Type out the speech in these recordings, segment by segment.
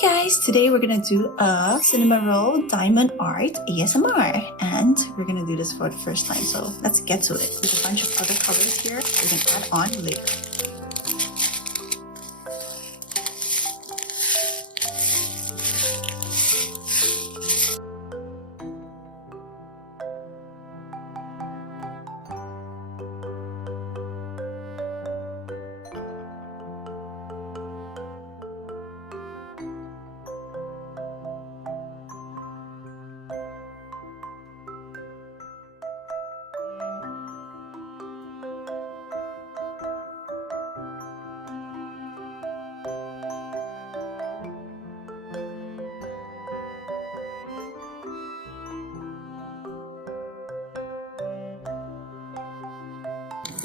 Guys, today we're gonna do a CINNAMOROLL diamond art ASMR, and we're gonna do this for the first time, so let's get to it. There's a bunch of other colors here we're gonna add on later.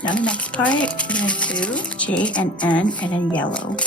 Now the next part, we're gonna do J and N and then yellow.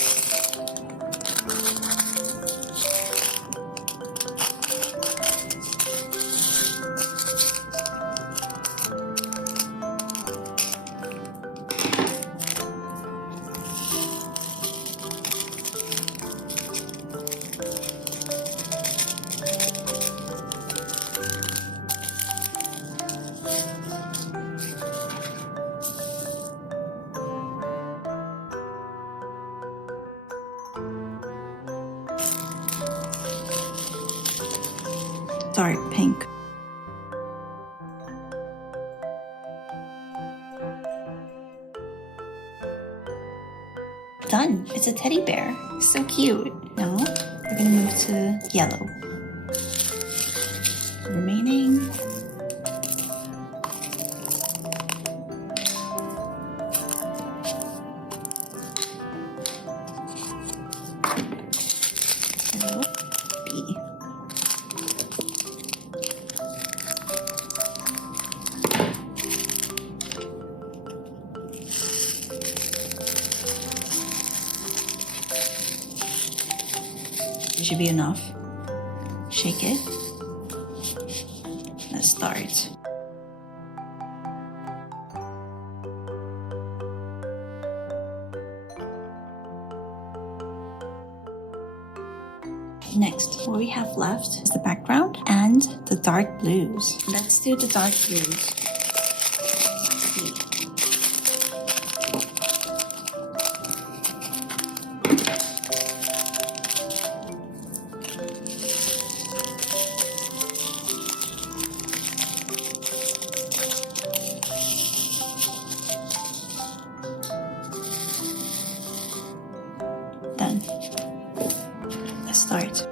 Dark pink. Done! It's a teddy bear. So cute. Now we're gonna move to yellow. Remaining. So, B. It should be enough. Shake it. Let's start. Next, what we have left is the background and the dark blues. Let's do the dark blues. Done. Let's start.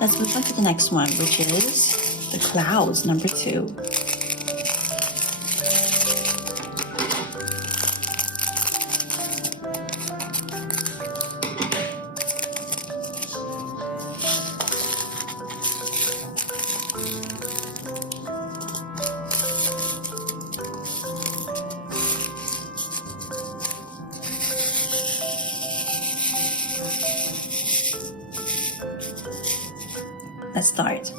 Let's move on to the next one, which is the clouds, number 2. Let's start.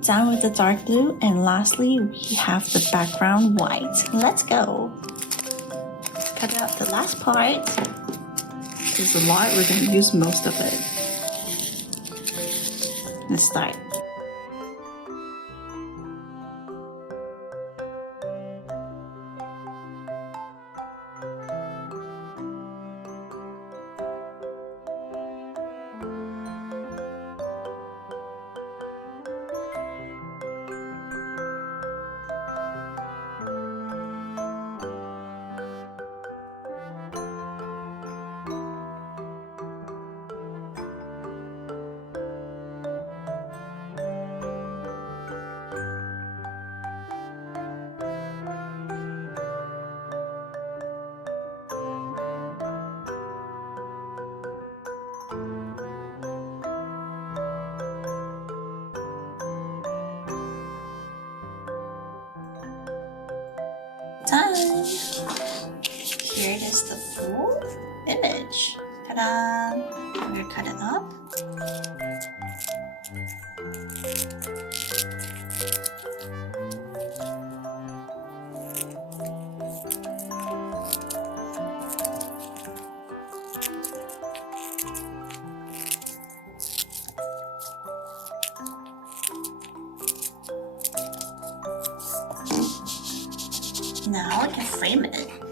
Down with the dark blue, and lastly we have the background white. Let's go. Cut out the last part. There's a lot, we're going to use most of it. Let's start. beautiful image. Ta-da! I'm gonna cut it up. Now I can frame it.